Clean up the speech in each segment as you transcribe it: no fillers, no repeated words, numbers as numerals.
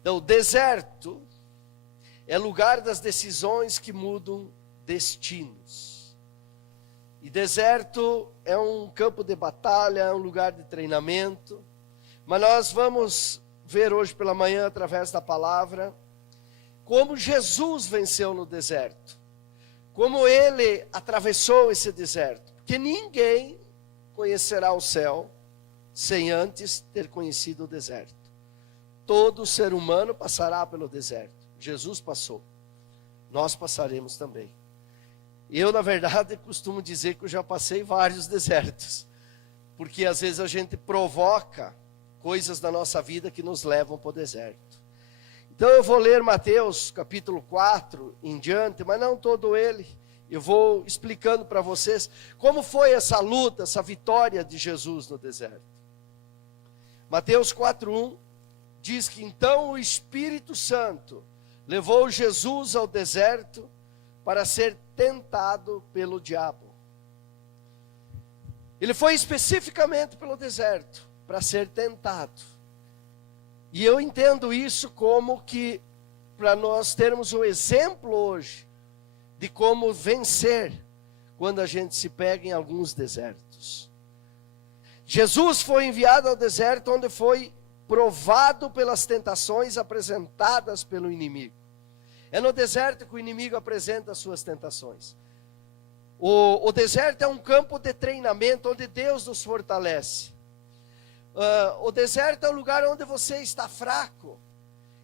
Então, o deserto é lugar das decisões que mudam destinos. E deserto é um campo de batalha, é um lugar de treinamento. Mas nós vamos ver hoje pela manhã, através da palavra, como Jesus venceu no deserto. Como ele atravessou esse deserto. Porque ninguém conhecerá o céu sem antes ter conhecido o deserto. Todo ser humano passará pelo deserto. Jesus passou. Nós passaremos também. Eu, na verdade, costumo dizer que eu já passei vários desertos. Porque às vezes a gente provoca coisas da nossa vida que nos levam para o deserto. Então eu vou ler Mateus capítulo 4 em diante, mas não todo ele. Eu vou explicando para vocês como foi essa luta, essa vitória de Jesus no deserto. Mateus 4:1 diz que então o Espírito Santo levou Jesus ao deserto para ser tentado pelo diabo. Ele foi especificamente pelo deserto para ser tentado. E eu entendo isso como que para nós termos um exemplo hoje de como vencer quando a gente se pega em alguns desertos. Jesus foi enviado ao deserto onde foi provado pelas tentações apresentadas pelo inimigo. É no deserto que o inimigo apresenta as suas tentações. O deserto é um campo de treinamento onde Deus nos fortalece. O deserto é o lugar onde você está fraco.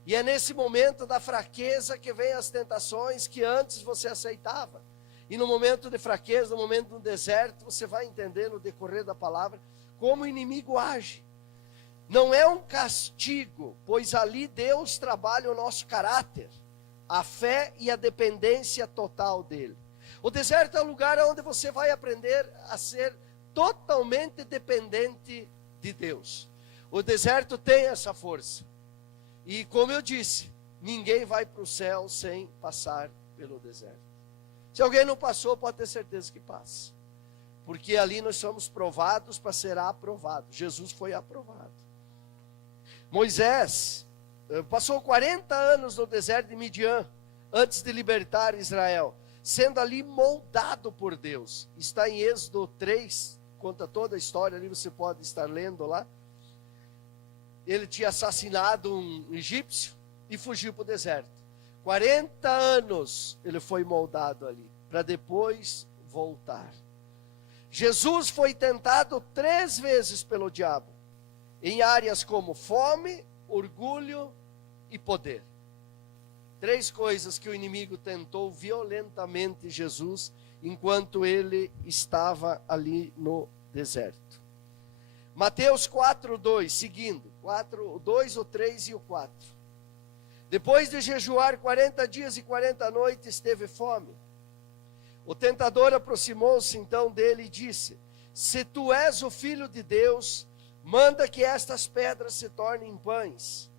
E é nesse momento da fraqueza que vem as tentações que antes você aceitava. E no momento de fraqueza, no momento do deserto, você vai entender no decorrer da palavra como o inimigo age. Não é um castigo, pois ali Deus trabalha o nosso caráter, a fé e a dependência total dele. O deserto é o lugar onde você vai aprender a ser totalmente dependente de Deus. O deserto tem essa força. E como eu disse, ninguém vai para o céu sem passar pelo deserto. Se alguém não passou, pode ter certeza que passa. Porque ali nós somos provados para ser aprovado. Jesus foi aprovado. Moisés passou 40 anos no deserto de Midian, antes de libertar Israel, sendo ali moldado por Deus. Está em Êxodo 3, conta toda a história, ali você pode estar lendo lá. Ele tinha assassinado um egípcio e fugiu para o deserto. 40 anos ele foi moldado ali, para depois voltar. Jesus foi tentado 3 vezes pelo diabo, em áreas como fome, orgulho e poder. 3 coisas que o inimigo tentou violentamente Jesus, enquanto ele estava ali no deserto. Mateus 4:2, seguindo, 2, o 3 e o 4. Depois de jejuar 40 dias e 40 noites, teve fome. O tentador aproximou-se então dele e disse: se tu és o Filho de Deus, manda que estas pedras se tornem pães.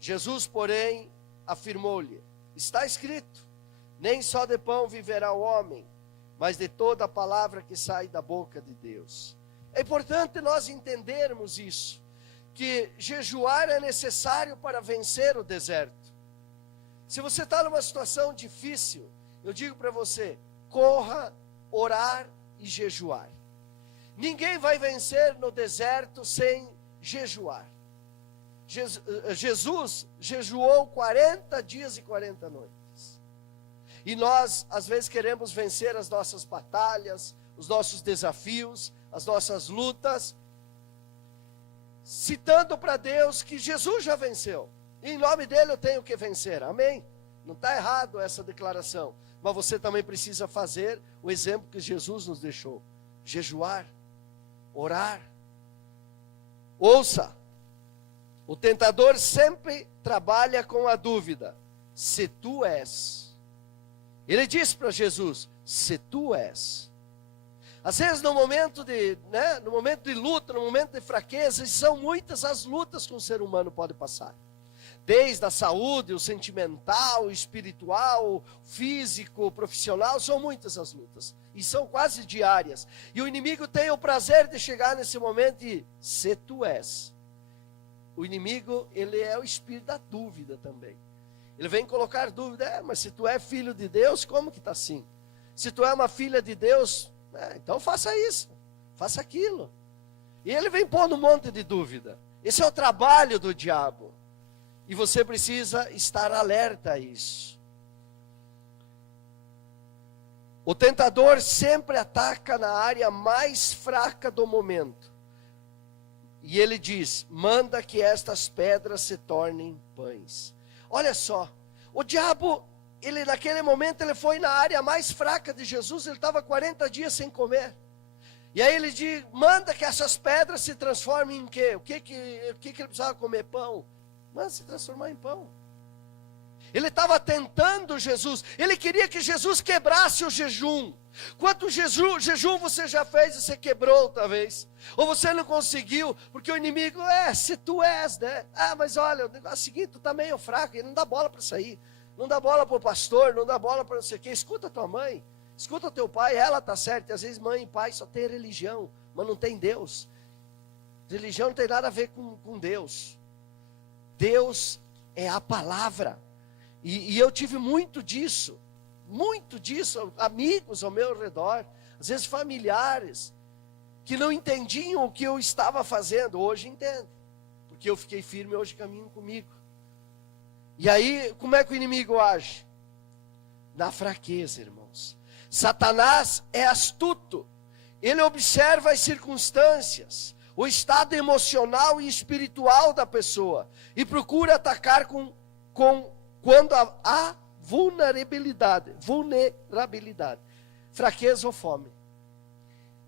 Jesus, porém, afirmou-lhe: está escrito, nem só de pão viverá o homem, mas de toda a palavra que sai da boca de Deus. É importante nós entendermos isso, que jejuar é necessário para vencer o deserto. Se você está numa situação difícil, eu digo para você, corra, orar e jejuar. Ninguém vai vencer no deserto sem jejuar. Jesus jejuou 40 dias e 40 noites. E nós, às vezes, queremos vencer as nossas batalhas, os nossos desafios, as nossas lutas, citando para Deus que Jesus já venceu. E em nome dele eu tenho que vencer. Amém? Não está errado essa declaração. Mas você também precisa fazer o exemplo que Jesus nos deixou. Jejuar, orar. Ouça, o tentador sempre trabalha com a dúvida. Se tu és. Ele disse para Jesus, se tu és. Às vezes no momento de luta, no momento de fraqueza, são muitas as lutas que um ser humano pode passar. Desde a saúde, o sentimental, o espiritual, o físico, o profissional, são muitas as lutas. E são quase diárias. E o inimigo tem o prazer de chegar nesse momento e, se tu és. O inimigo, ele é o espírito da dúvida também. Ele vem colocar dúvida, mas se tu é filho de Deus, como que está assim? Se tu é uma filha de Deus, então faça isso, faça aquilo. E ele vem pondo um monte de dúvida. Esse é o trabalho do diabo. E você precisa estar alerta a isso. O tentador sempre ataca na área mais fraca do momento. E ele diz, manda que estas pedras se tornem pães. Olha só, o diabo, ele naquele momento, ele foi na área mais fraca de Jesus, ele estava 40 dias sem comer. E aí ele diz, manda que essas pedras se transformem em quê? O que ele precisava comer? Pão. Manda se transformar em pão. Ele estava tentando Jesus, ele queria que Jesus quebrasse o jejum. Quanto jejum você já fez e você quebrou talvez? Ou você não conseguiu, porque o inimigo, se tu és, né? Mas olha, o negócio é o seguinte, tu tá meio fraco, ele não dá bola para sair. Não dá bola para o pastor, não dá bola para não sei o quê. Escuta tua mãe, escuta teu pai, ela tá certa. E às vezes mãe e pai só tem religião, mas não tem Deus. Religião não tem nada a ver com Deus. Deus é a palavra. E eu tive muito disso, amigos ao meu redor, às vezes familiares, que não entendiam o que eu estava fazendo. Hoje entendem, porque eu fiquei firme, hoje caminham comigo. E aí, como é que o inimigo age? Na fraqueza, irmãos. Satanás é astuto, ele observa as circunstâncias, o estado emocional e espiritual da pessoa, e procura atacar quando há vulnerabilidade, fraqueza ou fome.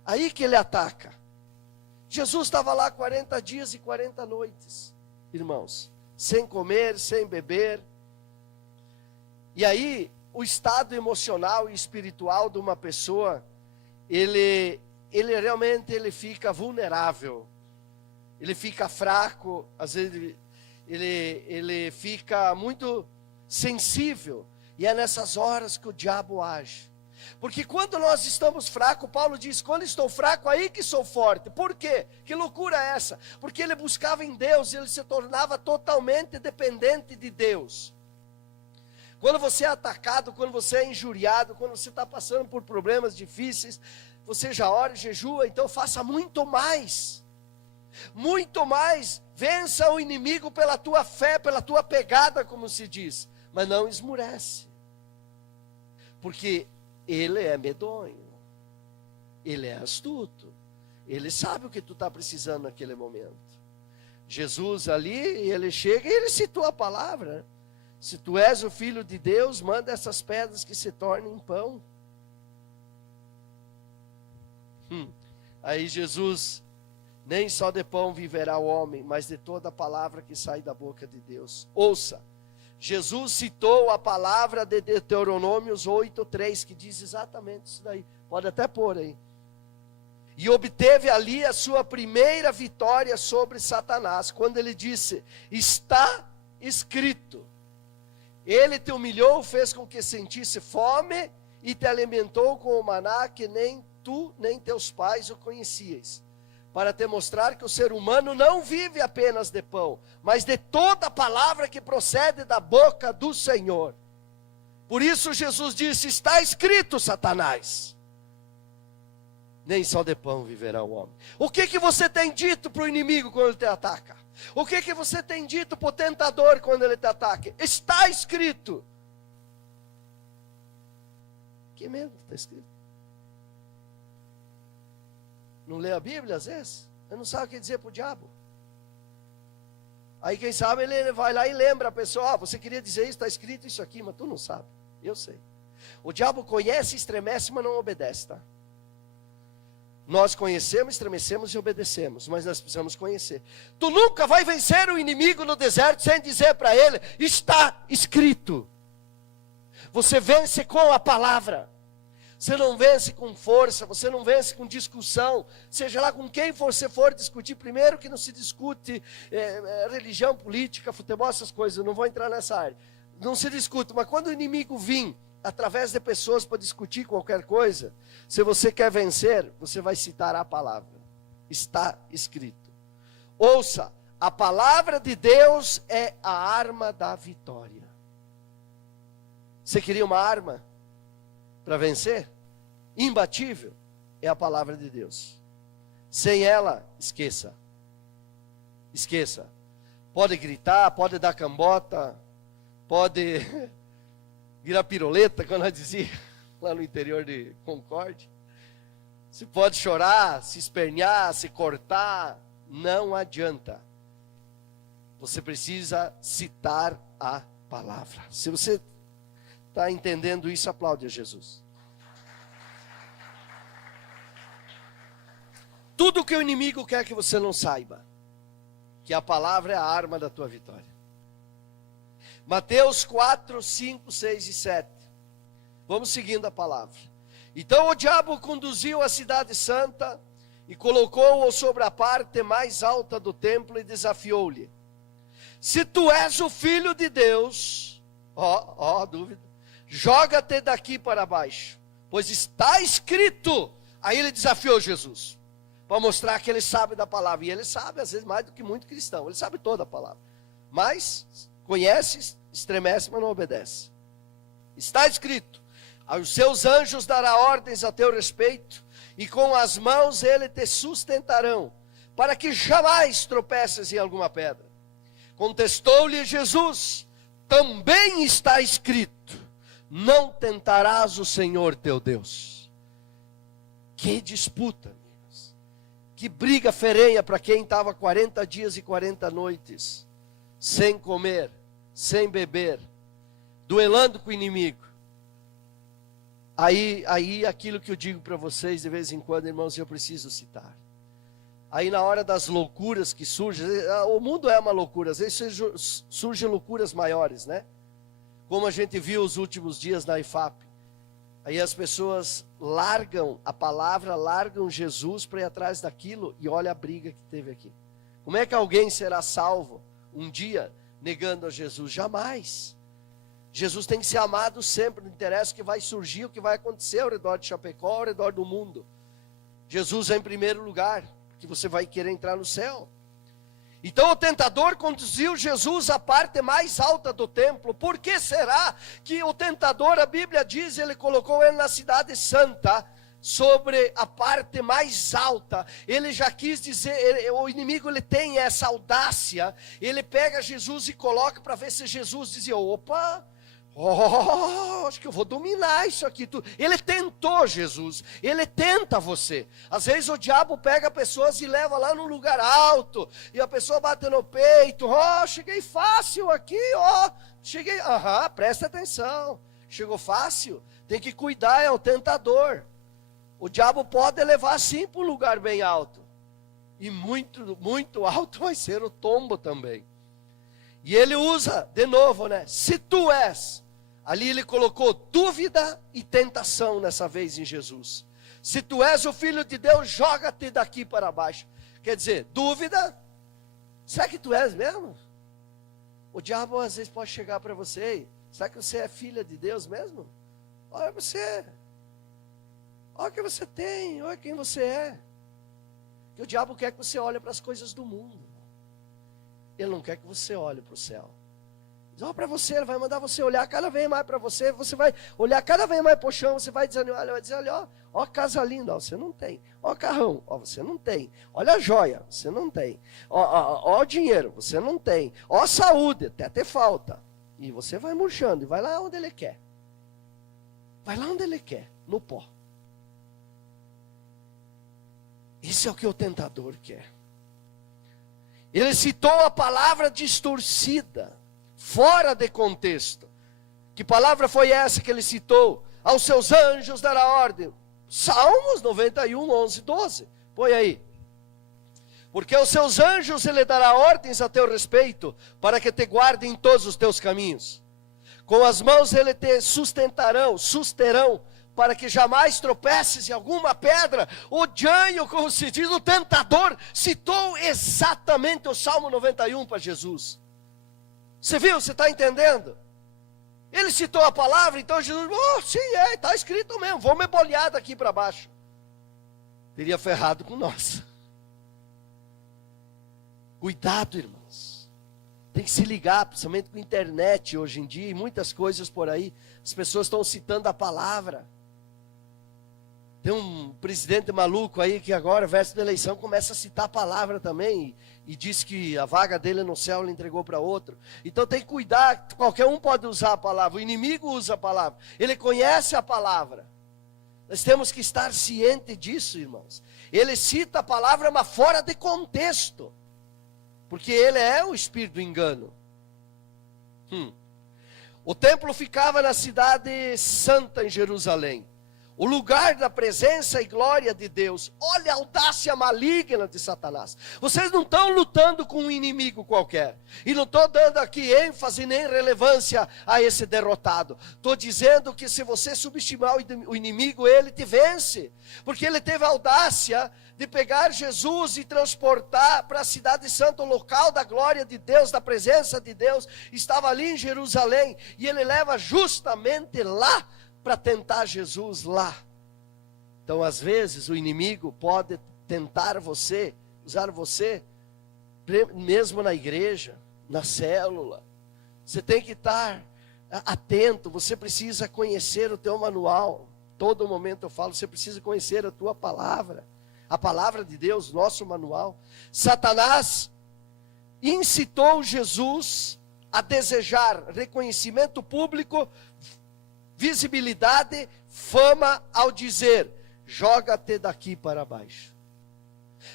Aí que ele ataca. Jesus estava lá 40 dias e 40 noites, irmãos, sem comer, sem beber. E aí, o estado emocional e espiritual de uma pessoa, ele realmente fica vulnerável, ele fica fraco, às vezes ele fica muito sensível, e é nessas horas que o diabo age. Porque quando nós estamos fracos, Paulo diz, quando estou fraco, aí que sou forte. Por quê? Que loucura é essa? Porque ele buscava em Deus, ele se tornava totalmente dependente de Deus. Quando você é atacado, quando você é injuriado, quando você está passando por problemas difíceis, você já ora e jejua, então faça muito mais. Muito mais, vença o inimigo pela tua fé, pela tua pegada, como se diz. Mas não esmurece, porque ele é medonho, ele é astuto, ele sabe o que tu está precisando naquele momento. Jesus ali, ele chega e ele citou a palavra, né? Se tu és o filho de Deus, manda essas pedras que se tornem pão. Aí Jesus, nem só de pão viverá o homem, mas de toda a palavra que sai da boca de Deus. Ouça, Jesus citou a palavra de Deuteronômios 8:3, que diz exatamente isso daí. Pode até pôr aí. E obteve ali a sua primeira vitória sobre Satanás, quando ele disse, está escrito. Ele te humilhou, fez com que sentisse fome e te alimentou com o maná que nem tu nem teus pais o conhecias, para te mostrar que o ser humano não vive apenas de pão, mas de toda a palavra que procede da boca do Senhor. Por isso Jesus disse, está escrito, Satanás, nem só de pão viverá o homem. O que você tem dito para o inimigo quando ele te ataca? O que você tem dito para o tentador quando ele te ataca? Está escrito. Que mesmo está escrito? Não lê a Bíblia às vezes? Ele não sabe o que dizer para o diabo. Aí quem sabe ele vai lá e lembra a pessoa, você queria dizer isso, está escrito isso aqui, mas tu não sabe. Eu sei. O diabo conhece, estremece, mas não obedece, tá? Nós conhecemos, estremecemos e obedecemos, mas nós precisamos conhecer. Tu nunca vai vencer o inimigo no deserto sem dizer para ele, está escrito. Você vence com a palavra. Você não vence com força, você não vence com discussão, seja lá com quem você for discutir. Primeiro que não se discute religião, política, futebol, essas coisas, eu não vou entrar nessa área. Não se discute, mas quando o inimigo vir, através de pessoas para discutir qualquer coisa, se você quer vencer, você vai citar a palavra. Está escrito. Ouça, A palavra de Deus é a arma da vitória. Você queria uma arma para vencer? Imbatível é a palavra de Deus. Sem ela, esqueça. Esqueça. Pode gritar, pode dar cambota, pode virar piroleta, como nós dizia lá no interior de Concórdia. Você pode chorar, se espernear, se cortar, não adianta. Você precisa citar a palavra. Se você está entendendo isso, aplaude a Jesus. Tudo que o inimigo quer que você não saiba, que a palavra é a arma da tua vitória. Mateus 4, 5, 6 e 7. Vamos seguindo a palavra. Então o diabo conduziu a cidade santa e colocou-o sobre a parte mais alta do templo e desafiou-lhe: se tu és o filho de Deus, dúvida, joga-te daqui para baixo, pois está escrito. Aí ele desafiou Jesus, para mostrar que ele sabe da palavra. E ele sabe, às vezes, mais do que muito cristão. Ele sabe toda a palavra. Mas, conhece, estremece, mas não obedece. Está escrito: aos seus anjos dará ordens a teu respeito, e com as mãos ele te sustentarão, para que jamais tropeces em alguma pedra. Contestou-lhe Jesus: também está escrito, não tentarás o Senhor teu Deus. Que disputa, amigos. Que briga ferrenha para quem estava 40 dias e 40 noites, sem comer, sem beber, duelando com o inimigo. Aí aquilo que eu digo para vocês de vez em quando, irmãos, eu preciso citar. Aí na hora das loucuras que surgem, o mundo é uma loucura, às vezes surgem loucuras maiores, né? Como a gente viu os últimos dias na IFAP. Aí as pessoas largam a palavra, largam Jesus para ir atrás daquilo, e olha a briga que teve aqui. Como é que alguém será salvo um dia negando a Jesus? Jamais. Jesus tem que ser amado sempre, não interessa o que vai surgir, o que vai acontecer ao redor de Chapecó, ao redor do mundo. Jesus é em primeiro lugar, porque você vai querer entrar no céu. Então o tentador conduziu Jesus à parte mais alta do templo. Por que será que o tentador, a Bíblia diz, ele colocou ele na cidade santa, sobre a parte mais alta? Ele já quis dizer, o inimigo ele tem essa audácia, ele pega Jesus e coloca para ver se Jesus dizia: opa, acho que eu vou dominar isso aqui tudo. Ele tentou Jesus, ele tenta você. Às vezes o diabo pega pessoas e leva lá num lugar alto, e a pessoa bate no peito: cheguei fácil aqui, cheguei, presta atenção, chegou fácil, tem que cuidar, é o tentador. O diabo pode levar sim para um lugar bem alto, e muito, muito alto vai ser o tombo também. E ele usa, de novo, né? Se tu és. Ali ele colocou dúvida e tentação nessa vez em Jesus. Se tu és o filho de Deus, joga-te daqui para baixo. Quer dizer, dúvida. Será que tu és mesmo? O diabo às vezes pode chegar para você: será que você é filha de Deus mesmo? Olha você. Olha o que você tem, olha quem você é. Que o diabo quer que você olhe para as coisas do mundo. Ele não quer que você olhe para o céu. Olha para você, ele vai mandar você olhar cada vez mais para você. Você vai olhar cada vez mais para o chão. Você vai desanimar, vai dizer: olha, ó casa linda, você não tem. Ó carrão, você não tem. Olha a joia, você não tem. Ó o dinheiro, você não tem. Ó saúde, até ter falta. E você vai murchando e vai lá onde ele quer. Vai lá onde ele quer, no pó. Isso é o que o tentador quer. Ele citou a palavra distorcida, fora de contexto. Que palavra foi essa que ele citou? Aos seus anjos dará ordem. Salmos 91, 11, 12. Põe aí. Porque aos seus anjos ele dará ordens a teu respeito, para que te guardem em todos os teus caminhos. Com as mãos ele te susterão, para que jamais tropeces em alguma pedra. O Janho, como se diz, o tentador, citou exatamente o Salmo 91 para Jesus. Você viu? Você está entendendo? Ele citou a palavra, então Jesus: sim, está escrito mesmo, vou me bolear daqui para baixo. Teria ferrado com nós. Cuidado, irmãos. Tem que se ligar, principalmente com a internet hoje em dia, e muitas coisas por aí. As pessoas estão citando a palavra. Tem um presidente maluco aí que agora, verso da eleição, começa a citar a palavra também. E diz que a vaga dele no céu ele entregou para outro. Então tem que cuidar, qualquer um pode usar a palavra. O inimigo usa a palavra. Ele conhece a palavra. Nós temos que estar cientes disso, irmãos. Ele cita a palavra, mas fora de contexto. Porque ele é o espírito do engano. O templo ficava na cidade santa em Jerusalém. O lugar da presença e glória de Deus. Olha a audácia maligna de Satanás. Vocês não estão lutando com um inimigo qualquer. E não estou dando aqui ênfase nem relevância a esse derrotado. Estou dizendo que se você subestimar o inimigo, ele te vence. Porque ele teve a audácia de pegar Jesus e transportar para a cidade santa, o local da glória de Deus, da presença de Deus. Estava ali em Jerusalém. E ele leva justamente lá para tentar Jesus lá. Então, às vezes, o inimigo pode tentar você, usar você, mesmo na igreja, na célula. Você tem que estar atento, você precisa conhecer o teu manual. Todo momento eu falo, você precisa conhecer a tua palavra. A palavra de Deus, nosso manual. Satanás incitou Jesus a desejar reconhecimento público, visibilidade, fama, ao dizer: joga-te daqui para baixo.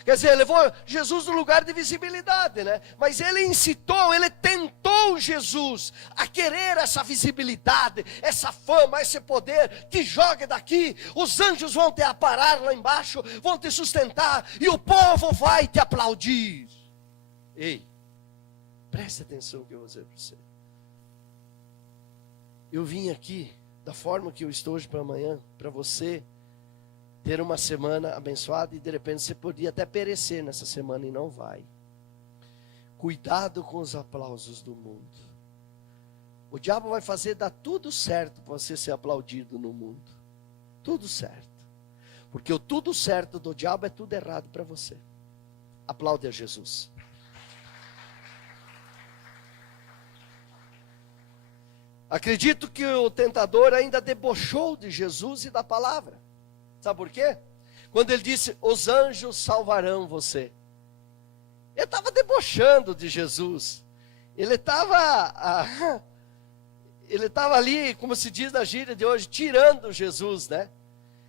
Quer dizer, levou Jesus no lugar de visibilidade, né? Mas ele incitou, ele tentou Jesus a querer essa visibilidade, essa fama, esse poder. Te jogue daqui, os anjos vão te aparar lá embaixo, vão te sustentar e o povo vai te aplaudir. Ei, preste atenção que eu vou dizer para você. Eu vim aqui da forma que eu estou hoje para amanhã, para você ter uma semana abençoada, e de repente você podia até perecer nessa semana e não vai. Cuidado com os aplausos do mundo. O diabo vai fazer dar tudo certo para você ser aplaudido no mundo. Tudo certo. Porque o tudo certo do diabo é tudo errado para você. Aplaude a Jesus. Acredito que o tentador ainda debochou de Jesus e da palavra. Sabe por quê? Quando ele disse: os anjos salvarão você. Ele estava debochando de Jesus. Ele estava ali, como se diz na gíria de hoje, tirando Jesus, né?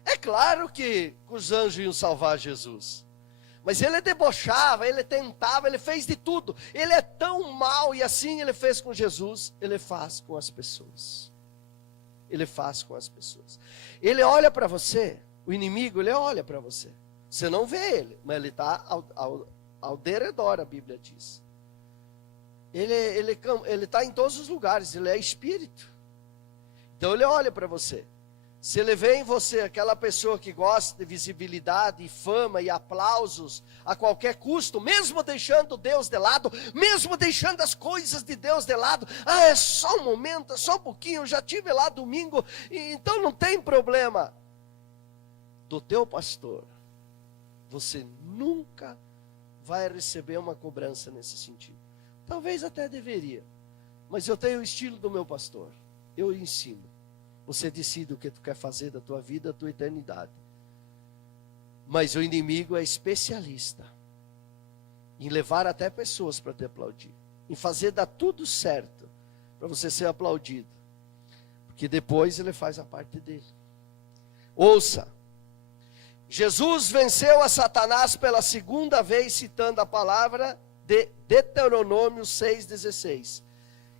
É claro que os anjos iam salvar Jesus. Mas ele debochava, ele tentava, ele fez de tudo. Ele é tão mau, e assim ele fez com Jesus, ele faz com as pessoas. Ele faz com as pessoas. Ele olha para você, o inimigo, ele olha para você. Você não vê ele, mas ele está ao derredor, a Bíblia diz. Ele está em todos os lugares, ele é espírito. Então ele olha para você. Se ele vê em você aquela pessoa que gosta de visibilidade, e fama e aplausos a qualquer custo, mesmo deixando Deus de lado, mesmo deixando as coisas de Deus de lado, é só um momento, é só um pouquinho, eu já estive lá domingo, então não tem problema. Do teu pastor, você nunca vai receber uma cobrança nesse sentido. Talvez até deveria, mas eu tenho o estilo do meu pastor, eu ensino. Você decide o que tu quer fazer da tua vida, da tua eternidade. Mas o inimigo é especialista em levar até pessoas para te aplaudir, em fazer dar tudo certo para você ser aplaudido, porque depois ele faz a parte dele. Ouça, Jesus venceu a Satanás pela segunda vez, citando a palavra de Deuteronômio 6,16.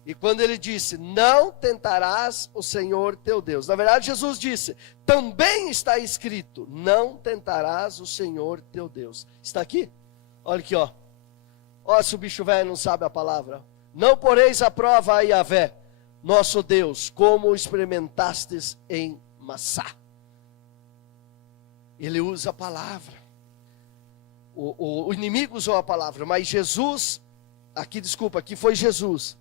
E quando ele disse: não tentarás o Senhor teu Deus. Na verdade, Jesus disse: também está escrito: não tentarás o Senhor teu Deus. Está aqui? Olha aqui, ó. Olha se o bicho velho não sabe a palavra. Não poreis à prova a Yahvé, nosso Deus, como experimentaste em Massá. Ele usa a palavra. O inimigo usou a palavra, mas Jesus, aqui foi Jesus.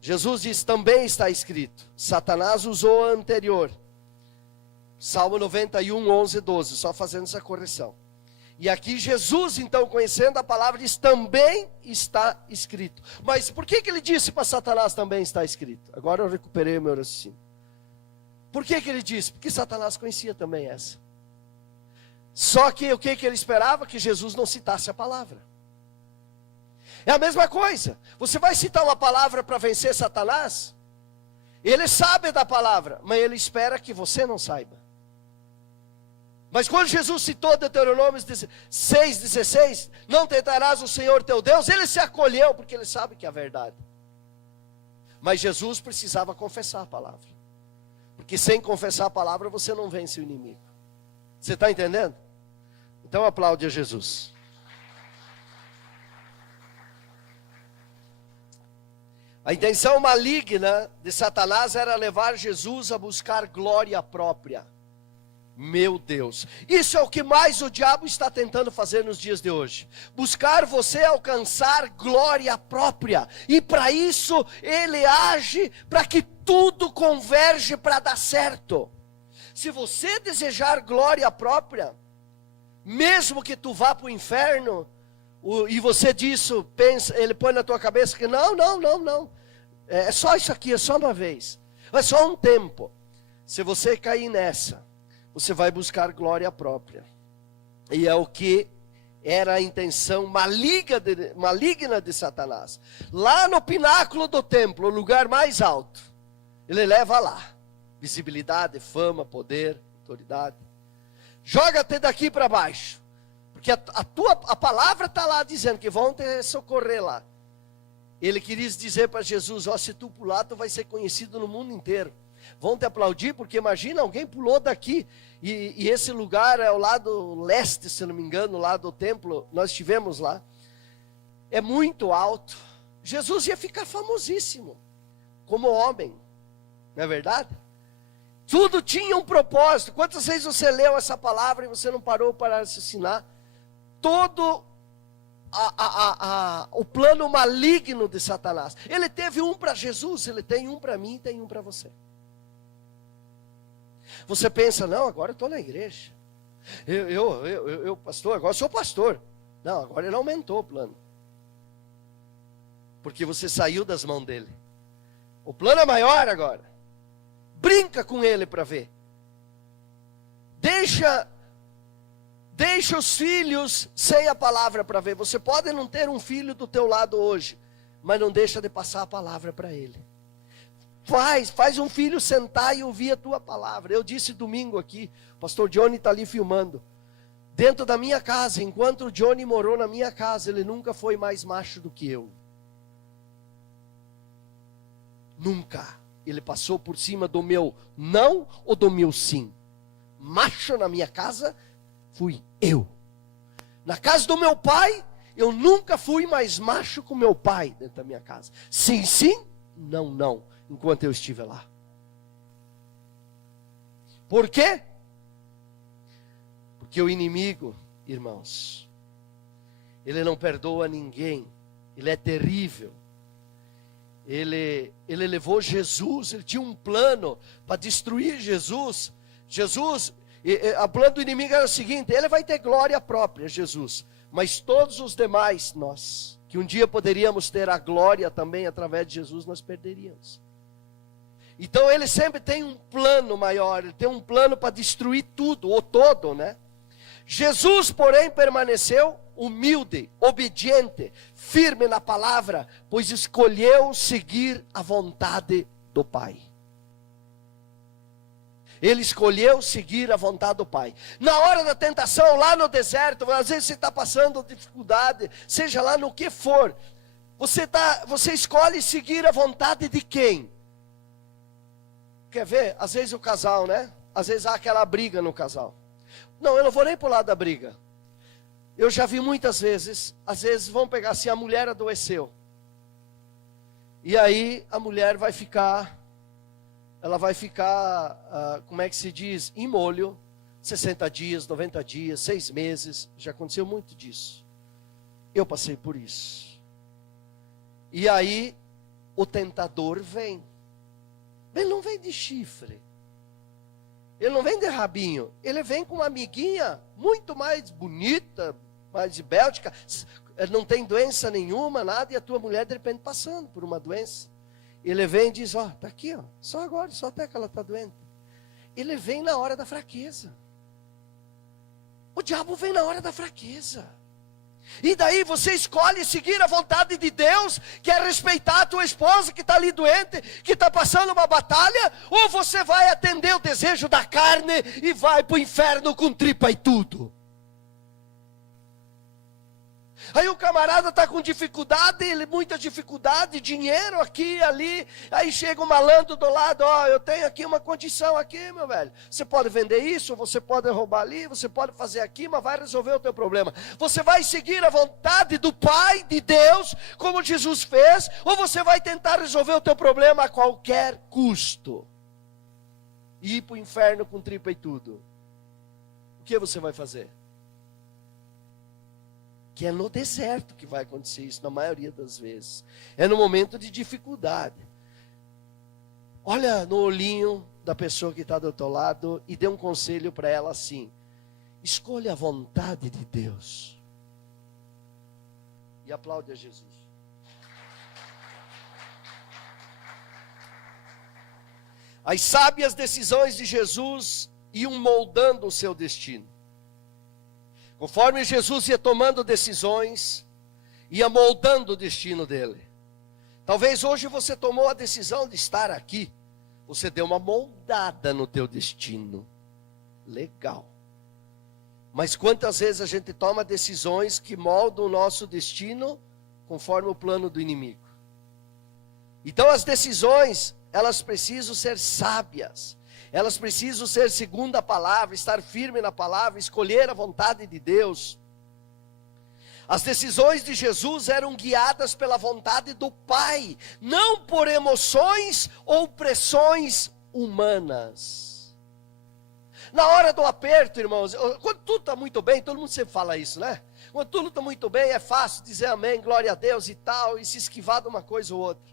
Jesus diz: também está escrito. Satanás usou a anterior. Salmo 91, 11, 12, só fazendo essa correção. E aqui Jesus, então, conhecendo a palavra, diz, também está escrito. Mas por que ele disse para Satanás também está escrito? Agora eu recuperei o meu raciocínio. Por que ele disse? Porque Satanás conhecia também essa. Só que o que ele esperava? Que Jesus não citasse a palavra. É a mesma coisa. Você vai citar uma palavra para vencer Satanás? Ele sabe da palavra, mas ele espera que você não saiba. Mas quando Jesus citou Deuteronômio 6,16, não tentarás o Senhor teu Deus, ele se acolheu, porque ele sabe que é a verdade. Mas Jesus precisava confessar a palavra. Porque sem confessar a palavra, você não vence o inimigo. Você está entendendo? Então aplaude a Jesus. A intenção maligna de Satanás era levar Jesus a buscar glória própria. Meu Deus, isso é o que mais o diabo está tentando fazer nos dias de hoje. Buscar você alcançar glória própria. E para isso ele age para que tudo converge para dar certo. Se você desejar glória própria, mesmo que tu vá para o inferno, e você disso, pensa, ele põe na tua cabeça que não. É só isso aqui, é só uma vez. É só um tempo. Se você cair nessa, você vai buscar glória própria. E é o que era a intenção maligna de Satanás. Lá no pináculo do templo, o lugar mais alto, ele leva lá visibilidade, fama, poder, autoridade. Joga-te daqui para baixo. Porque a palavra está lá dizendo que vão te socorrer lá. Ele quis dizer para Jesus, se tu pular, tu vai ser conhecido no mundo inteiro. Vão te aplaudir, porque imagina, alguém pulou daqui, e esse lugar é ao lado leste, se não me engano, lá do templo, nós estivemos lá. É muito alto. Jesus ia ficar famosíssimo, como homem, não é verdade? Tudo tinha um propósito. Quantas vezes você leu essa palavra e você não parou para raciocinar? Todo o plano maligno de Satanás. Ele teve um para Jesus, ele tem um para mim e tem um para você. Você pensa, não, agora eu estou na igreja. Eu pastor, agora sou pastor. Não, agora ele aumentou o plano. Porque você saiu das mãos dele. O plano é maior agora. Brinca com ele para ver. Deixa os filhos sem a palavra para ver. Você pode não ter um filho do teu lado hoje, mas não deixa de passar a palavra para ele. Faz um filho sentar e ouvir a tua palavra. Eu disse domingo aqui, o pastor Johnny está ali filmando. Dentro da minha casa, enquanto o Johnny morou na minha casa, ele nunca foi mais macho do que eu. Nunca. Ele passou por cima do meu não ou do meu sim. Macho na minha casa fui eu. Na casa do meu pai, eu nunca fui mais macho com meu pai dentro da minha casa. Sim, sim, não, não, enquanto eu estive lá. Por quê? Porque o inimigo, irmãos, ele não perdoa ninguém. Ele é terrível. Ele levou Jesus, ele tinha um plano para destruir Jesus. O plano do inimigo era o seguinte: ele vai ter glória própria, Jesus. Mas todos os demais, nós, que um dia poderíamos ter a glória também através de Jesus, nós perderíamos. Então ele sempre tem um plano maior, ele tem um plano para destruir tudo, ou todo, né? Jesus, porém, permaneceu humilde, obediente, firme na palavra, pois escolheu seguir a vontade do Pai. Ele escolheu seguir a vontade do Pai. Na hora da tentação, lá no deserto, às vezes você está passando dificuldade, seja lá no que for, você escolhe seguir a vontade de quem? Quer ver? Às vezes o casal, né? Às vezes há aquela briga no casal. Não, eu não vou nem para o lado da briga. Eu já vi muitas vezes, às vezes vão pegar assim, a mulher adoeceu. E aí a mulher vai ficar, como é que se diz? Em molho, 60 dias, 90 dias, 6 meses. Já aconteceu muito disso. Eu passei por isso. E aí o tentador vem. Ele não vem de chifre. Ele não vem de rabinho, ele vem com uma amiguinha muito mais bonita, mais béltica, não tem doença nenhuma, nada, e a tua mulher de repente passando por uma doença. Ele vem e diz, ó, tá aqui, ó, só agora, só até que ela está doente. Ele vem na hora da fraqueza. O diabo vem na hora da fraqueza. E daí você escolhe seguir a vontade de Deus, que é respeitar a tua esposa que está ali doente, que está passando uma batalha, ou você vai atender o desejo da carne e vai para o inferno com tripa e tudo. Aí o camarada está com dificuldade, muita dificuldade, dinheiro aqui e ali. Aí chega o malandro do lado, ó, eu tenho aqui uma condição aqui, meu velho. Você pode vender isso, você pode roubar ali, você pode fazer aqui, mas vai resolver o teu problema. Você vai seguir a vontade do Pai, de Deus, como Jesus fez, ou você vai tentar resolver o teu problema a qualquer custo. E ir para o inferno com tripa e tudo. O que você vai fazer? Que é no deserto que vai acontecer isso, na maioria das vezes. É no momento de dificuldade. Olha no olhinho da pessoa que está do teu lado e dê um conselho para ela assim: escolha a vontade de Deus. E aplaude a Jesus. As sábias decisões de Jesus iam moldando o seu destino. Conforme Jesus ia tomando decisões, ia moldando o destino dele. Talvez hoje você tomou a decisão de estar aqui. Você deu uma moldada no teu destino. Legal. Mas quantas vezes a gente toma decisões que moldam o nosso destino conforme o plano do inimigo? Então as decisões, elas precisam ser sábias. Elas precisam ser segundo a palavra, estar firme na palavra, escolher a vontade de Deus. As decisões de Jesus eram guiadas pela vontade do Pai, não por emoções ou pressões humanas. Na hora do aperto, irmãos, quando tudo está muito bem, todo mundo sempre fala isso, né? Quando tudo está muito bem, é fácil dizer amém, glória a Deus e tal, e se esquivar de uma coisa ou outra.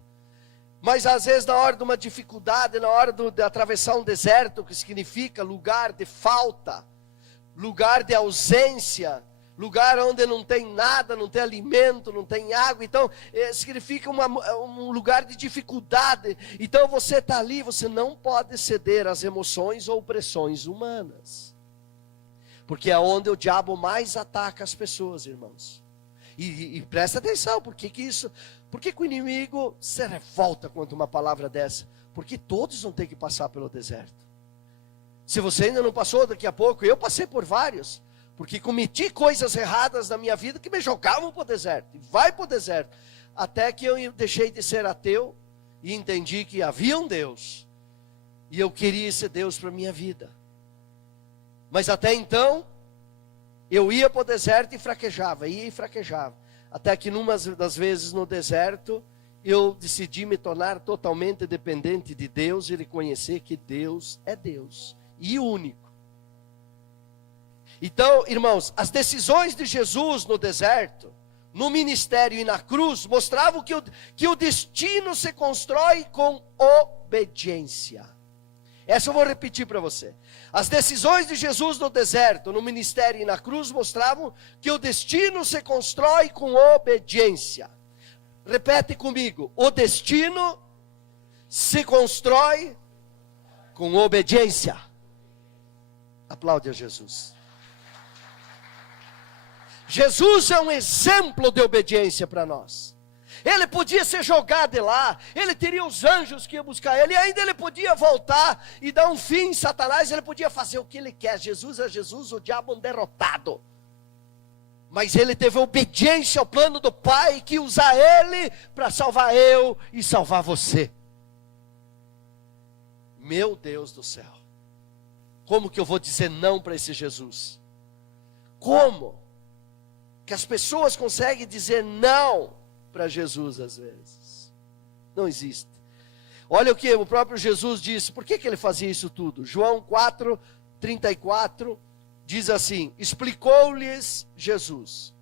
Mas às vezes na hora de uma dificuldade, na hora de atravessar um deserto, que significa lugar de falta, lugar de ausência, lugar onde não tem nada, não tem alimento, não tem água, então significa um lugar de dificuldade. Então você está ali, você não pode ceder às emoções ou pressões humanas, porque é onde o diabo mais ataca as pessoas, irmãos. E presta atenção, por que o inimigo se revolta contra uma palavra dessa? Porque todos vão ter que passar pelo deserto. Se você ainda não passou, daqui a pouco, eu passei por vários, porque cometi coisas erradas na minha vida que me jogavam para o deserto, e vai para o deserto, até que eu deixei de ser ateu, e entendi que havia um Deus, e eu queria esse Deus para a minha vida. Mas até então, eu ia para o deserto e fraquejava, até que numa das vezes no deserto, eu decidi me tornar totalmente dependente de Deus e reconhecer que Deus é Deus e único. Então, irmãos, as decisões de Jesus no deserto, no ministério e na cruz, mostravam que o destino se constrói com obediência. Essa eu vou repetir para você. As decisões de Jesus no deserto, no ministério e na cruz mostravam que o destino se constrói com obediência. Repete comigo: o destino se constrói com obediência. Aplaude a Jesus. Jesus é um exemplo de obediência para nós. Ele podia ser jogado de lá, ele teria os anjos que iam buscar ele, e ainda ele podia voltar e dar um fim em Satanás, ele podia fazer o que ele quer. Jesus é Jesus, o diabo é um derrotado. Mas ele teve obediência ao plano do Pai, que usar ele para salvar eu e salvar você. Meu Deus do céu, como que eu vou dizer não para esse Jesus? Como que as pessoas conseguem dizer não para Jesus às vezes? Não existe. Olha o que o próprio Jesus disse. Por que ele fazia isso tudo? João 4:34 diz assim: explicou-lhes Jesus: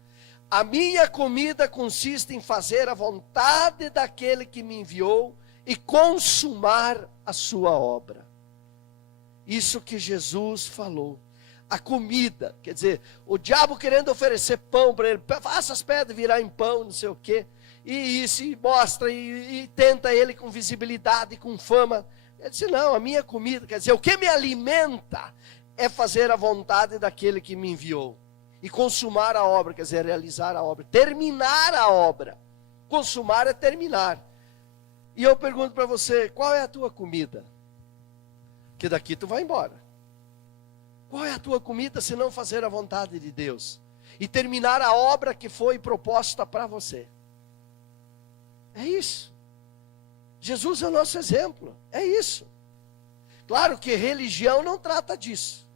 a minha comida consiste em fazer a vontade daquele que me enviou e consumar a sua obra. isso que Jesus falou. A comida, quer dizer, o diabo querendo oferecer pão para ele, faça as pedras virar em pão, não sei o quê, e se mostra e tenta ele com visibilidade, com fama. Ele disse, não, a minha comida, quer dizer, o que me alimenta é fazer a vontade daquele que me enviou, e consumar a obra, quer dizer, realizar a obra, terminar a obra. Consumar é terminar. E eu pergunto para você, qual é a tua comida? Que daqui tu vai embora. Qual é a tua comida se não fazer a vontade de Deus? E terminar a obra que foi proposta para você. É isso. Jesus é o nosso exemplo. É isso. Claro que religião não trata disso.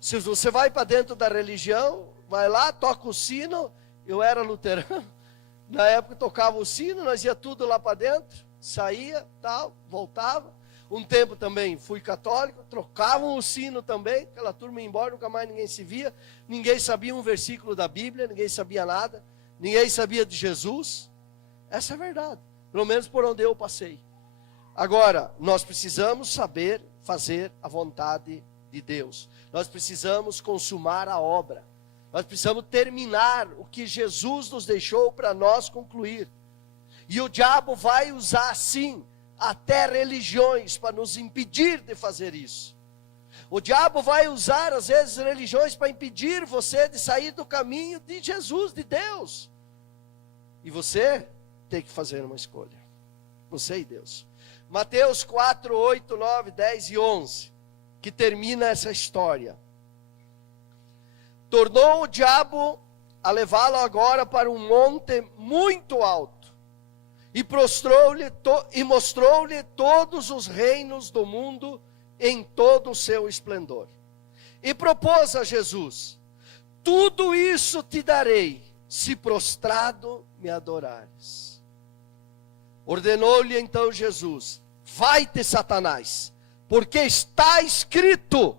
Se você vai para dentro da religião, vai lá, toca o sino. Eu era luterano. Na época tocava o sino, nós ia tudo lá para dentro. Saía, tal, voltava. Um tempo também fui católico, trocavam o sino também, aquela turma ia embora, nunca mais ninguém se via, ninguém sabia um versículo da Bíblia, ninguém sabia nada, ninguém sabia de Jesus. Essa é a verdade, pelo menos por onde eu passei. Agora, nós precisamos saber fazer a vontade de Deus, nós precisamos consumar a obra, nós precisamos terminar o que Jesus nos deixou para nós concluir. E o diabo vai usar sim, até religiões para nos impedir de fazer isso. O diabo vai usar às vezes religiões para impedir você de sair do caminho de Jesus, de Deus. E você tem que fazer uma escolha. Você e Deus. Mateus 4, 8, 9, 10 e 11. Que termina essa história. Tornou o diabo a levá-lo agora para um monte muito alto. E mostrou-lhe todos os reinos do mundo em todo o seu esplendor. E propôs a Jesus, tudo isso te darei, se prostrado me adorares. Ordenou-lhe então Jesus, vai-te Satanás, porque está escrito.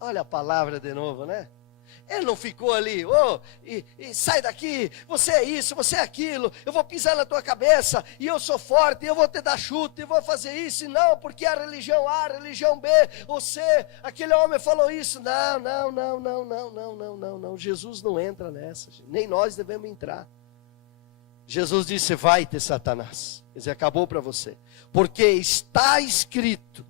Olha a palavra de novo, né? Ele não ficou ali, sai daqui, você é isso, você é aquilo, eu vou pisar na tua cabeça, e eu sou forte, e eu vou te dar chute, e vou fazer isso, e não, porque a religião A, a religião B, aquele homem falou isso, não, Jesus não entra nessa, nem nós devemos entrar. Jesus disse, vai-te Satanás, quer dizer, acabou para você, porque está escrito,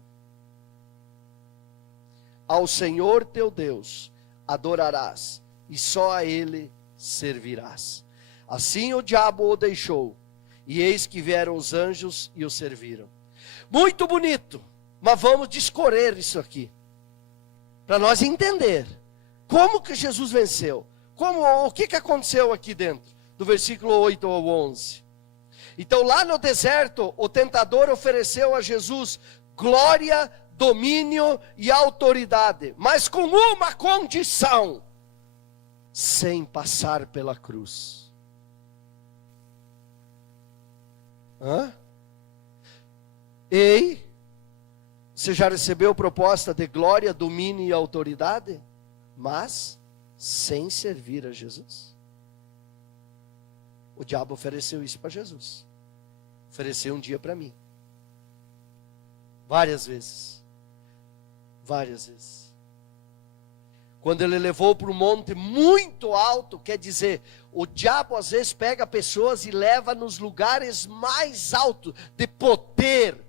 ao Senhor teu Deus, adorarás, e só a ele servirás. Assim o diabo o deixou, e eis que vieram os anjos e o serviram. Muito bonito, mas vamos discorrer isso aqui, para nós entender, como que Jesus venceu, o que aconteceu aqui dentro, do versículo 8 ao 11. Então lá no deserto, o tentador ofereceu a Jesus glória, domínio e autoridade, mas com uma condição, sem passar pela cruz. Ei, você já recebeu proposta de glória, domínio e autoridade, mas sem servir a Jesus? O diabo ofereceu isso para Jesus, ofereceu um dia para mim, várias vezes. Quando ele levou para um monte muito alto, quer dizer, o diabo às vezes pega pessoas e leva nos lugares mais altos de poder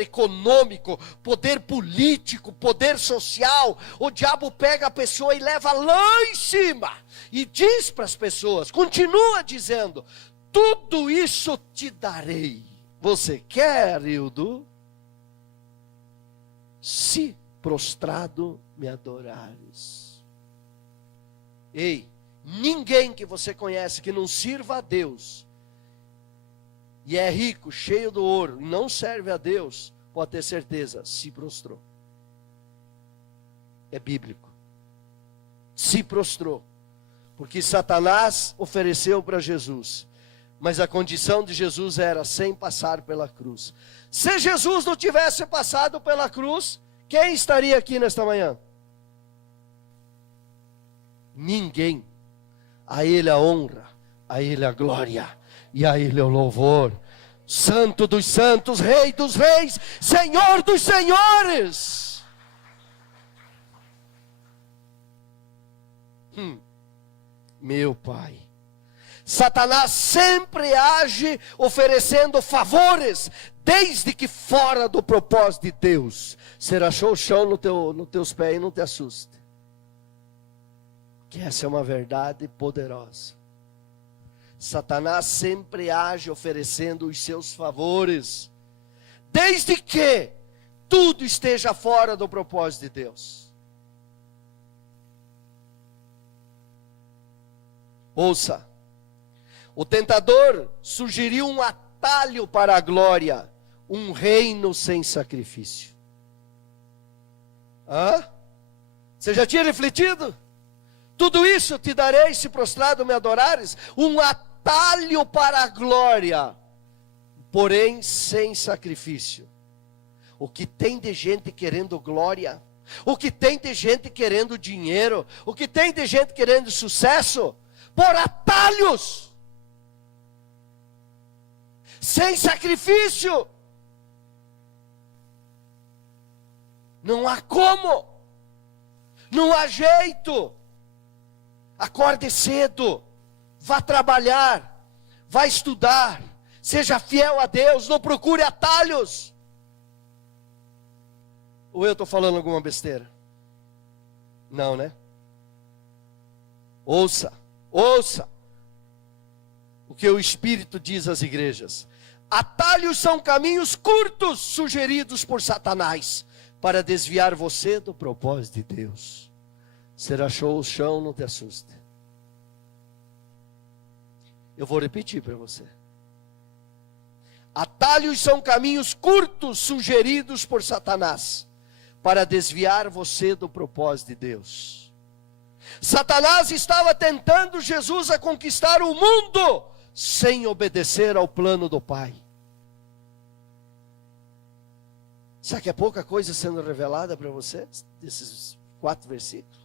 econômico, poder político, poder social. O diabo pega a pessoa e leva lá em cima e diz para as pessoas, continua dizendo, tudo isso te darei. Você quer, Hildo? Se prostrado me adorares. Ei, ninguém que você conhece que não sirva a Deus, e é rico, cheio do ouro, e não serve a Deus, pode ter certeza, se prostrou. É bíblico. Se prostrou. Porque Satanás ofereceu para Jesus, mas a condição de Jesus era sem passar pela cruz. Se Jesus não tivesse passado pela cruz, quem estaria aqui nesta manhã? Ninguém. A Ele a honra, a Ele a glória, e a Ele o louvor. Santo dos santos, Rei dos reis, Senhor dos senhores. Meu Pai, Satanás sempre age oferecendo favores, desde que fora do propósito de Deus. Será o chão nos teus pés e não te assuste. Que essa é uma verdade poderosa. Satanás sempre age oferecendo os seus favores, desde que tudo esteja fora do propósito de Deus. Ouça, o tentador sugeriu um atalho para a glória, um reino sem sacrifício. Você já tinha refletido? Tudo isso te darei se prostrado me adorares, um atalho para a glória, porém sem sacrifício. O que tem de gente querendo glória, o que tem de gente querendo dinheiro, o que tem de gente querendo sucesso, por atalhos, sem sacrifício. Não há como, não há jeito. Acorde cedo, vá trabalhar, vá estudar, seja fiel a Deus, não procure atalhos. Ou eu estou falando alguma besteira? Não, né? Ouça o que o Espírito diz às igrejas. Atalhos são caminhos curtos sugeridos por Satanás para desviar você do propósito de Deus. Será o chão, não te assuste. Eu vou repetir para você. Atalhos são caminhos curtos sugeridos por Satanás para desviar você do propósito de Deus. Satanás estava tentando Jesus a conquistar o mundo sem obedecer ao plano do Pai. Será que é pouca coisa sendo revelada para você, desses 4 versículos?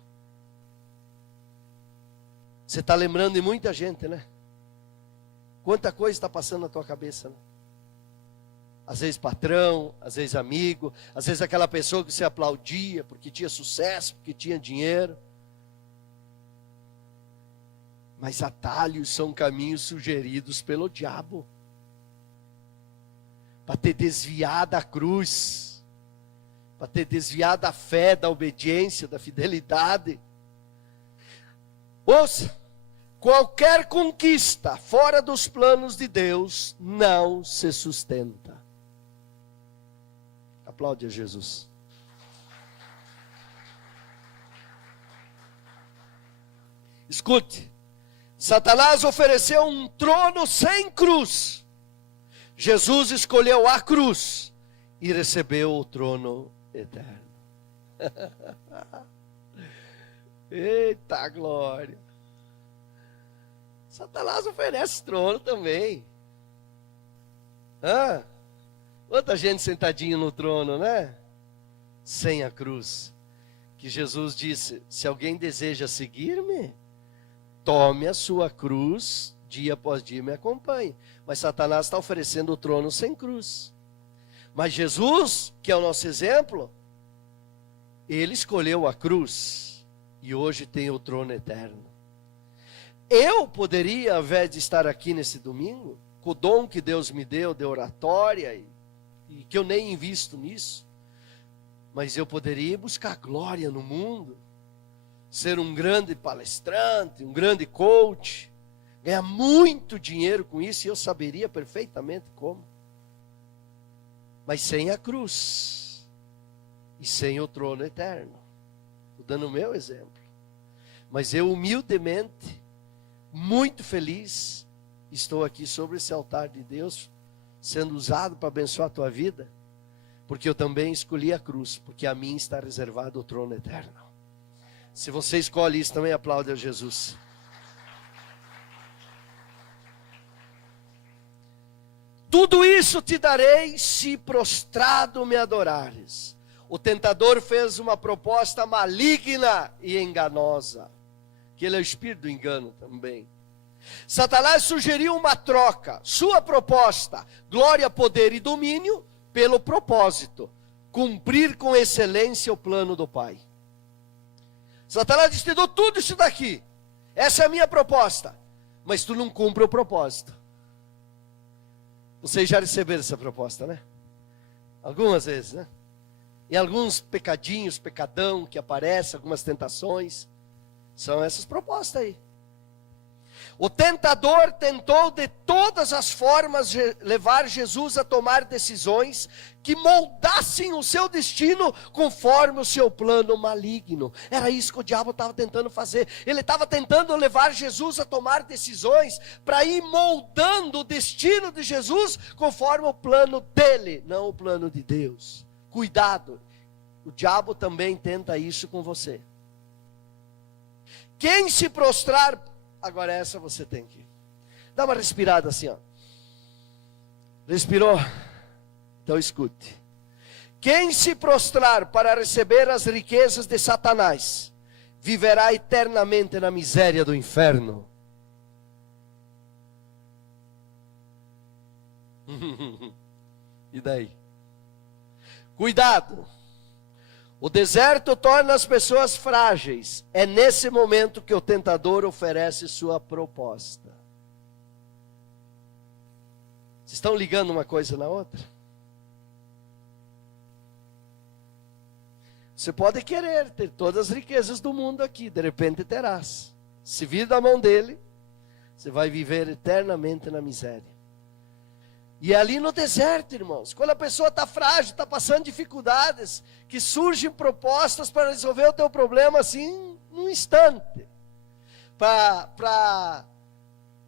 Você está lembrando de muita gente, né? Quanta coisa está passando na tua cabeça, né? Às vezes patrão, às vezes amigo, às vezes aquela pessoa que você aplaudia porque tinha sucesso, porque tinha dinheiro. Mas atalhos são caminhos sugeridos pelo diabo para ter desviado a cruz, para ter desviado a fé, da obediência, da fidelidade. Ouça, qualquer conquista fora dos planos de Deus não se sustenta. Aplaude a Jesus. Escute, Satanás ofereceu um trono sem cruz. Jesus escolheu a cruz e recebeu o trono eterno. Eita glória! Satanás oferece trono também. Quanta gente sentadinha no trono, né? Sem a cruz. Que Jesus disse: se alguém deseja seguir-me, tome a sua cruz, dia após dia me acompanhe. Mas Satanás está oferecendo o trono sem cruz. Mas Jesus, que é o nosso exemplo, ele escolheu a cruz e hoje tem o trono eterno. Eu poderia, ao invés de estar aqui nesse domingo, com o dom que Deus me deu de oratória, e que eu nem invisto nisso, mas eu poderia buscar glória no mundo, ser um grande palestrante, um grande coach, ganhar muito dinheiro com isso, e eu saberia perfeitamente como. Mas sem a cruz e sem o trono eterno. Estou dando o meu exemplo. Mas eu humildemente, muito feliz, estou aqui sobre esse altar de Deus, sendo usado para abençoar a tua vida, porque eu também escolhi a cruz, porque a mim está reservado o trono eterno. Se você escolhe isso, também aplaude a Jesus. Tudo isso te darei se prostrado me adorares. O tentador fez uma proposta maligna e enganosa, que ele é o espírito do engano também. Satanás sugeriu uma troca. Sua proposta: glória, poder e domínio, pelo propósito: cumprir com excelência o plano do Pai. Satanás disse: te dou tudo isso daqui. Essa é a minha proposta. Mas tu não cumpre o propósito. Vocês já receberam essa proposta, né? Algumas vezes, né? E alguns pecadinhos, pecadão que aparecem, algumas tentações, são essas propostas aí. O tentador tentou de todas as formas levar Jesus a tomar decisões que moldassem o seu destino conforme o seu plano maligno. Era isso que o diabo estava tentando fazer. Ele estava tentando levar Jesus a tomar decisões para ir moldando o destino de Jesus conforme o plano dele, não o plano de Deus. Cuidado, o diabo também tenta isso com você. Quem se prostrar... Agora essa você tem que dar uma respirada assim, ó. Respirou? Então escute. Quem se prostrar para receber as riquezas de Satanás, viverá eternamente na miséria do inferno. E daí? Cuidado. O deserto torna as pessoas frágeis. É nesse momento que o tentador oferece sua proposta. Vocês estão ligando uma coisa na outra? Você pode querer ter todas as riquezas do mundo aqui, de repente terás. Se vir da mão dele, você vai viver eternamente na miséria. E é ali no deserto, irmãos, quando a pessoa está frágil, está passando dificuldades, que surgem propostas para resolver o teu problema assim, num instante. Para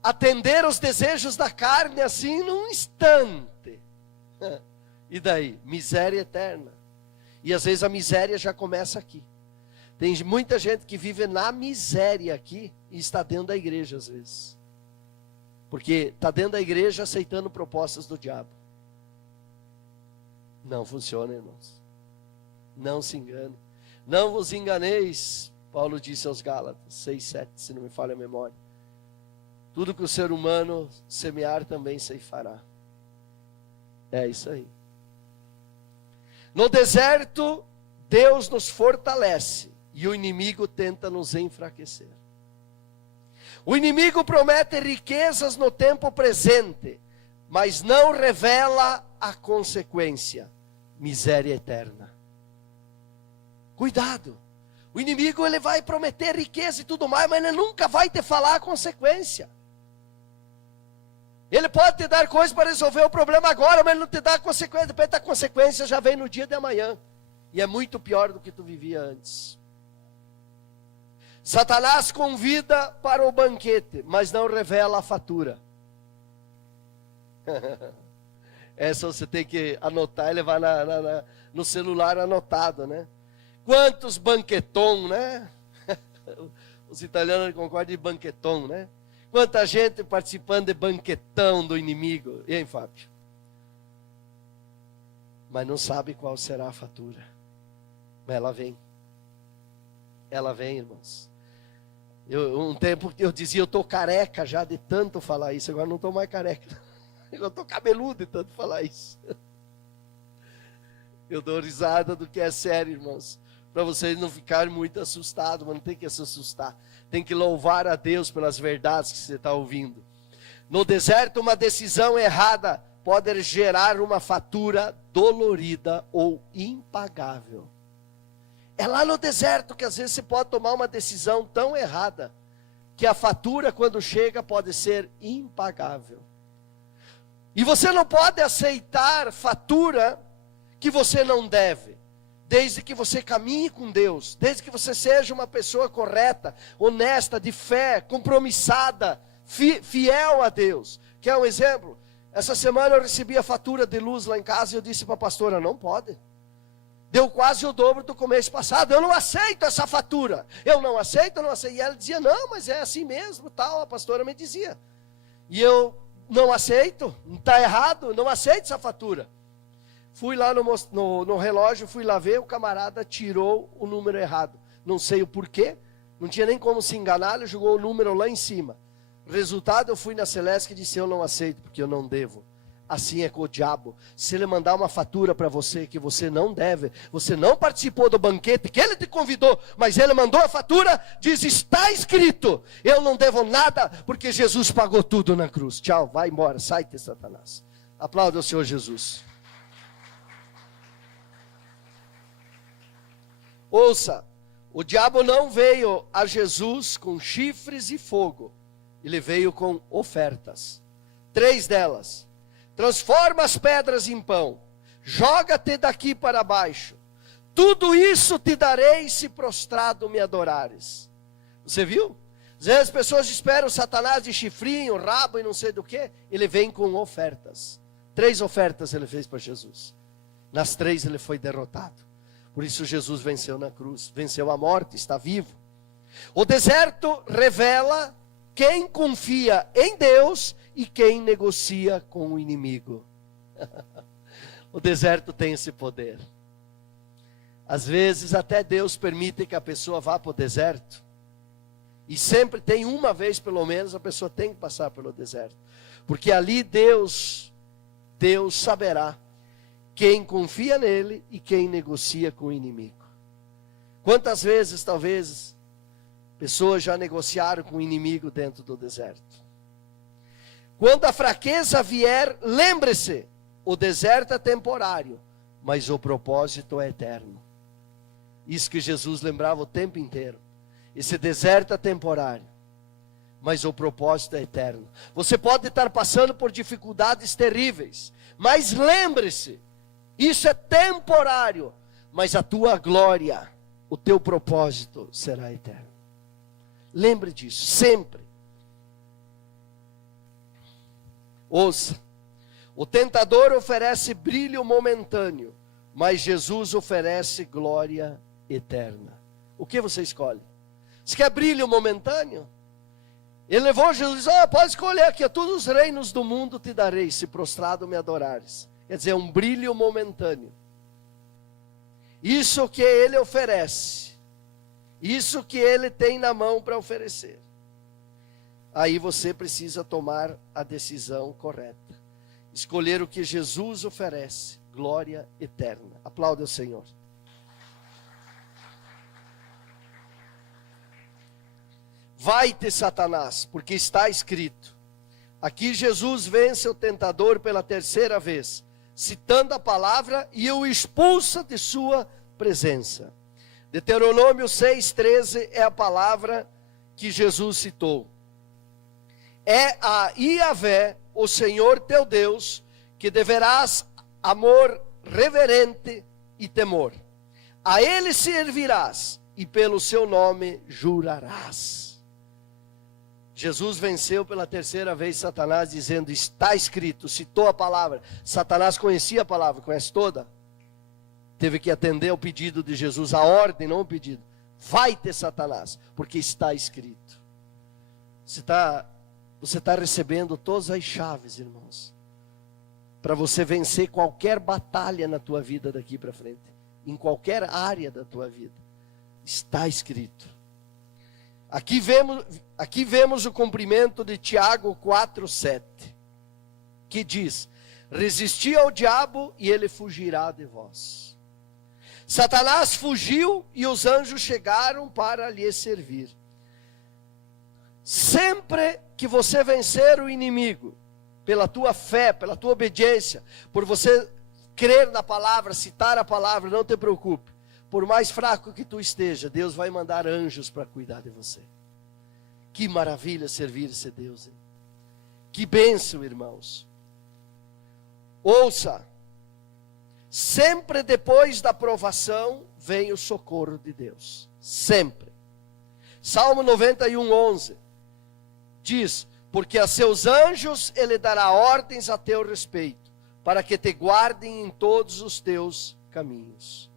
atender os desejos da carne assim, num instante. E daí? Miséria eterna. E às vezes a miséria já começa aqui. Tem muita gente que vive na miséria aqui e está dentro da igreja às vezes. Porque está dentro da igreja aceitando propostas do diabo. Não funciona, irmãos. Não se engane. Não vos enganeis, Paulo disse aos Gálatas 6:7, se não me falha a memória. Tudo que o ser humano semear também ceifará. É isso aí. No deserto, Deus nos fortalece e o inimigo tenta nos enfraquecer. O inimigo promete riquezas no tempo presente, mas não revela a consequência, miséria eterna. Cuidado, o inimigo ele vai prometer riqueza e tudo mais, mas ele nunca vai te falar a consequência. Ele pode te dar coisas para resolver o problema agora, mas ele não te dá a consequência, depois a consequência já vem no dia de amanhã, e é muito pior do que tu vivia antes. Satanás convida para o banquete, mas não revela a fatura. Essa você tem que anotar e levar no celular anotado, né? Quantos banqueton, né? Os italianos concordam de banqueton, né? Quanta gente participando de banquetão do inimigo. E aí, Fábio? Mas não sabe qual será a fatura. Mas ela vem. Ela vem, irmãos. Um tempo eu dizia, eu estou careca já de tanto falar isso. Agora não estou mais careca. Eu estou cabeludo de tanto falar isso. Eu dou risada do que é sério, irmãos. Para vocês não ficarem muito assustados, mas não tem que se assustar. Tem que louvar a Deus pelas verdades que você está ouvindo. No deserto, uma decisão errada pode gerar uma fatura dolorida ou impagável. É lá no deserto que às vezes você pode tomar uma decisão tão errada, que a fatura quando chega pode ser impagável. E você não pode aceitar fatura que você não deve, desde que você caminhe com Deus, desde que você seja uma pessoa correta, honesta, de fé, compromissada, fiel a Deus. Quer um exemplo? Essa semana eu recebi a fatura de luz lá em casa e eu disse para a pastora, não pode. Deu quase o dobro do mês passado. Eu não aceito essa fatura. Eu não aceito. E ela dizia, não, mas é assim mesmo, tal. A pastora me dizia. E eu não aceito, está errado, não aceito essa fatura. Fui lá no relógio, fui lá ver, o camarada tirou o número errado. Não sei o porquê, não tinha nem como se enganar, ele jogou o número lá em cima. Resultado, eu fui na Celeste e disse, eu não aceito, porque eu não devo. Assim é com o diabo. Se ele mandar uma fatura para você que você não deve, você não participou do banquete que ele te convidou, mas ele mandou a fatura, diz, está escrito, eu não devo nada, porque Jesus pagou tudo na cruz. Tchau, vai embora, sai-te, Satanás. Aplauda o Senhor Jesus. Ouça, o diabo não veio a Jesus com chifres e fogo, ele veio com ofertas. 3 delas. Transforma as pedras em pão, joga-te daqui para baixo, tudo isso te darei se prostrado me adorares. Você viu? Às vezes as pessoas esperam Satanás de chifrinho, rabo e não sei do que, ele vem com ofertas. 3 ofertas ele fez para Jesus, nas 3 ele foi derrotado. Por isso Jesus venceu na cruz, venceu a morte, está vivo. O deserto revela quem confia em Deus e quem negocia com o inimigo. O deserto tem esse poder. Às vezes até Deus permite que a pessoa vá para o deserto. E sempre tem uma vez pelo menos a pessoa tem que passar pelo deserto. Porque ali Deus saberá quem confia nele e quem negocia com o inimigo. Quantas vezes talvez pessoas já negociaram com o inimigo dentro do deserto? Quando a fraqueza vier, lembre-se, o deserto é temporário, mas o propósito é eterno. Isso que Jesus lembrava o tempo inteiro. Esse deserto é temporário, mas o propósito é eterno. Você pode estar passando por dificuldades terríveis, mas lembre-se, isso é temporário, mas a tua glória, o teu propósito será eterno. Lembre disso, sempre. Ouça, o tentador oferece brilho momentâneo, mas Jesus oferece glória eterna. O que você escolhe? Você quer brilho momentâneo? Ele levou Jesus, pode escolher aqui, todos os reinos do mundo te darei, se prostrado me adorares. Quer dizer, um brilho momentâneo. Isso que ele oferece, isso que ele tem na mão para oferecer. Aí você precisa tomar a decisão correta. Escolher o que Jesus oferece, glória eterna. Aplauda o Senhor. Vai-te, Satanás, porque está escrito. Aqui Jesus vence o tentador pela 3ª vez, citando a palavra e o expulsa de sua presença. Deuteronômio 6,13 é a palavra que Jesus citou. É a Iavé, o Senhor teu Deus, que deverás amor reverente e temor. A ele servirás e pelo seu nome jurarás. Jesus venceu pela 3ª vez Satanás dizendo, está escrito, citou a palavra. Satanás conhecia a palavra, conhece toda. Teve que atender ao pedido de Jesus, a ordem, não o pedido. Vai-te, Satanás, porque está escrito. Você está recebendo todas as chaves, irmãos, para você vencer qualquer batalha na tua vida daqui para frente, em qualquer área da tua vida. Está escrito. Aqui vemos o cumprimento de Tiago 4,7, que diz, resisti ao diabo e ele fugirá de vós. Satanás fugiu e os anjos chegaram para lhe servir. Sempre que você vencer o inimigo, pela tua fé, pela tua obediência, por você crer na palavra, citar a palavra, não te preocupe. Por mais fraco que tu esteja, Deus vai mandar anjos para cuidar de você. Que maravilha servir esse Deus, hein? Que bênção, irmãos. Ouça, sempre depois da provação vem o socorro de Deus, sempre. Salmo 91:11 diz, porque a seus anjos ele dará ordens a teu respeito, para que te guardem em todos os teus caminhos.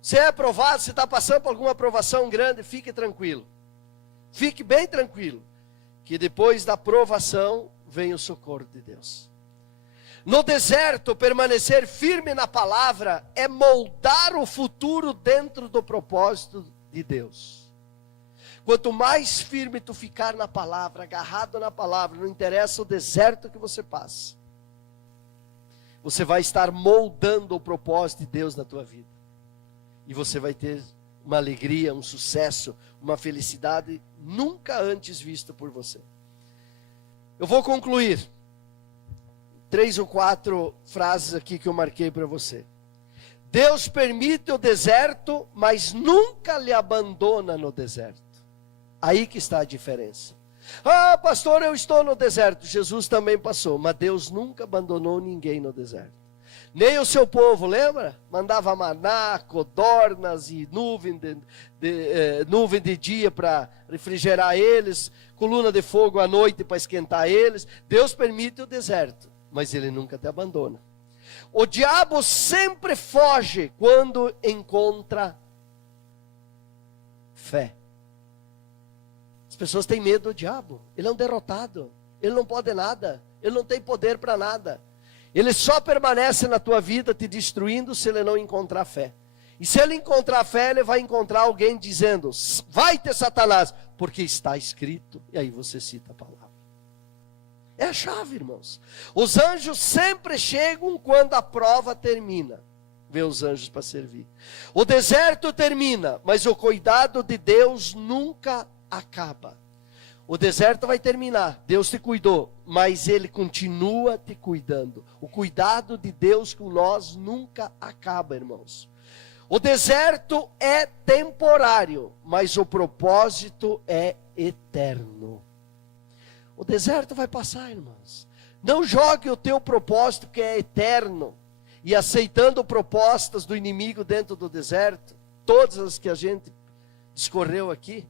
Você é aprovado, você está passando por alguma provação grande, fique tranquilo. Fique bem tranquilo, que depois da provação vem o socorro de Deus. No deserto, permanecer firme na palavra é moldar o futuro dentro do propósito de Deus. Quanto mais firme tu ficar na palavra, agarrado na palavra, não interessa o deserto que você passa, você vai estar moldando o propósito de Deus na tua vida. E você vai ter uma alegria, um sucesso, uma felicidade nunca antes vista por você. Eu vou concluir. 3 ou 4 frases aqui que eu marquei para você. Deus permite o deserto, mas nunca lhe abandona no deserto. Aí que está a diferença. Ah, pastor, eu estou no deserto. Jesus também passou, mas Deus nunca abandonou ninguém no deserto. Nem o seu povo, lembra? Mandava maná, codornas e nuvem de dia para refrigerar eles, coluna de fogo à noite para esquentar eles. Deus permite o deserto, mas Ele nunca te abandona. O diabo sempre foge quando encontra fé. As pessoas têm medo do diabo. Ele é um derrotado. Ele não pode nada. Ele não tem poder para nada. Ele só permanece na tua vida te destruindo se ele não encontrar fé. E se ele encontrar fé, ele vai encontrar alguém dizendo: vai-te, Satanás, porque está escrito. E aí você cita a palavra. É a chave, irmãos. Os anjos sempre chegam quando a prova termina. Vê os anjos para servir. O deserto termina, mas o cuidado de Deus nunca acaba. O deserto vai terminar, Deus te cuidou, mas Ele continua te cuidando. O cuidado de Deus com nós nunca acaba, irmãos. O deserto é temporário, mas o propósito é eterno. O deserto vai passar, irmãos. Não jogue o teu propósito que é eterno, e aceitando propostas do inimigo dentro do deserto, todas as que a gente discorreu aqui.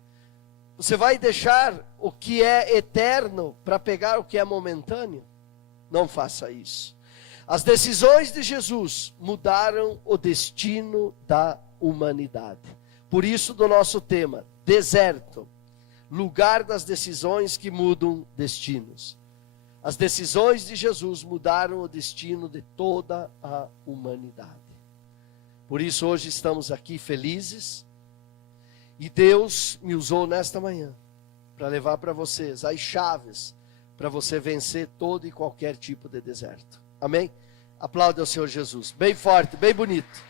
Você vai deixar o que é eterno para pegar o que é momentâneo? Não faça isso. As decisões de Jesus mudaram o destino da humanidade. Por isso, do nosso tema, deserto, lugar das decisões que mudam destinos. As decisões de Jesus mudaram o destino de toda a humanidade. Por isso, hoje estamos aqui felizes. E Deus me usou nesta manhã para levar para vocês as chaves para você vencer todo e qualquer tipo de deserto. Amém? Aplauda ao Senhor Jesus. Bem forte, bem bonito.